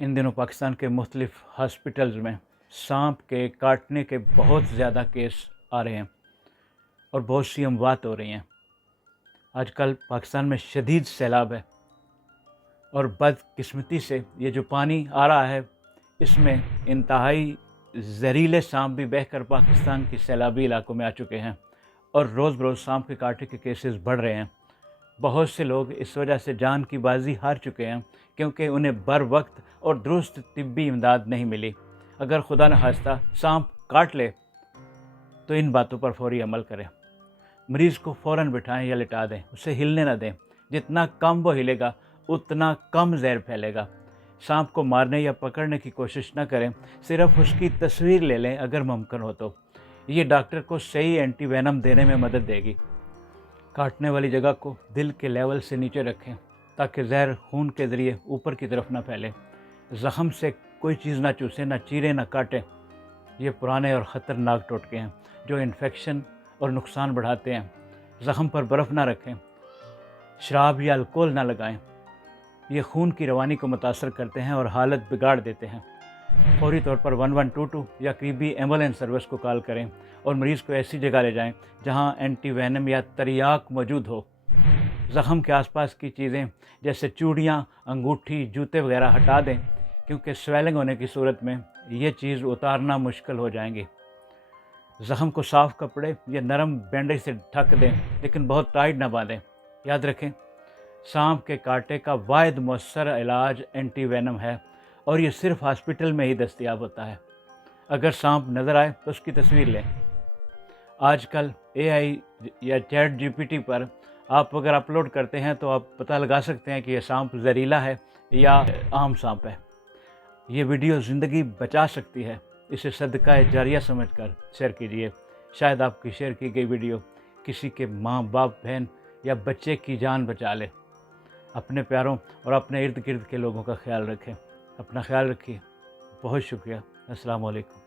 ان دنوں پاکستان کے مختلف ہاسپٹلز میں سانپ کے کاٹنے کے بہت زیادہ کیس آ رہے ہیں اور بہت سی اموات ہو رہی ہیں۔ آج کل پاکستان میں شدید سیلاب ہے اور بدقسمتی سے یہ جو پانی آ رہا ہے اس میں انتہائی زہریلے سانپ بھی بہہ کر پاکستان کی سیلابی علاقوں میں آ چکے ہیں اور روز بروز سانپ کے کاٹنے کے کیسز بڑھ رہے ہیں۔ بہت سے لوگ اس وجہ سے جان کی بازی ہار چکے ہیں کیونکہ انہیں بر وقت اور درست طبی امداد نہیں ملی۔ اگر خدا نخواستہ سانپ کاٹ لے تو ان باتوں پر فوری عمل کریں۔ مریض کو فوراً بٹھائیں یا لٹا دیں، اسے ہلنے نہ دیں۔ جتنا کم وہ ہلے گا اتنا کم زہر پھیلے گا۔ سانپ کو مارنے یا پکڑنے کی کوشش نہ کریں، صرف اس کی تصویر لے لیں اگر ممکن ہو تو۔ یہ ڈاکٹر کو صحیح اینٹی وینم دینے میں مدد دے گی۔ کاٹنے والی جگہ کو دل کے لیول سے نیچے رکھیں تاکہ زہر خون کے ذریعے اوپر کی طرف نہ پھیلے۔ زخم سے کوئی چیز نہ چوسیں، نہ چیریں، نہ کاٹیں۔ یہ پرانے اور خطرناک ٹوٹکے ہیں جو انفیکشن اور نقصان بڑھاتے ہیں۔ زخم پر برف نہ رکھیں، شراب یا الکوہل نہ لگائیں، یہ خون کی روانی کو متاثر کرتے ہیں اور حالت بگاڑ دیتے ہیں۔ فوری طور پر 1122 یا قریبی ایمبولینس سروس کو کال کریں اور مریض کو ایسی جگہ لے جائیں جہاں اینٹی وینم یا تریاک موجود ہو۔ زخم کے آس پاس کی چیزیں جیسے چوڑیاں، انگوٹھی، جوتے وغیرہ ہٹا دیں کیونکہ سویلنگ ہونے کی صورت میں یہ چیز اتارنا مشکل ہو جائیں گی۔ زخم کو صاف کپڑے یا نرم بینڈیج سے ڈھک دیں لیکن بہت ٹائٹ نہ باندھیں۔ یاد رکھیں، سانپ کے کاٹے کا واحد مؤثر علاج اینٹی وینم ہے اور یہ صرف ہاسپٹل میں ہی دستیاب ہوتا ہے۔ اگر سانپ نظر آئے تو اس کی تصویر لیں۔ آج کل AI یا چیٹ GPT پر آپ اگر اپلوڈ کرتے ہیں تو آپ پتہ لگا سکتے ہیں کہ یہ سانپ زہریلا ہے یا عام سانپ ہے۔ یہ ویڈیو زندگی بچا سکتی ہے، اسے صدقہ جاریہ سمجھ کر شیئر کیجیے۔ شاید آپ کی شیئر کی گئی ویڈیو کسی کے ماں باپ، بہن یا بچے کی جان بچا لے۔ اپنے پیاروں اور اپنے ارد گرد کے لوگوں کا خیال رکھیں۔ اپنا خیال رکھیے۔ بہت شکریہ۔ السلام علیکم۔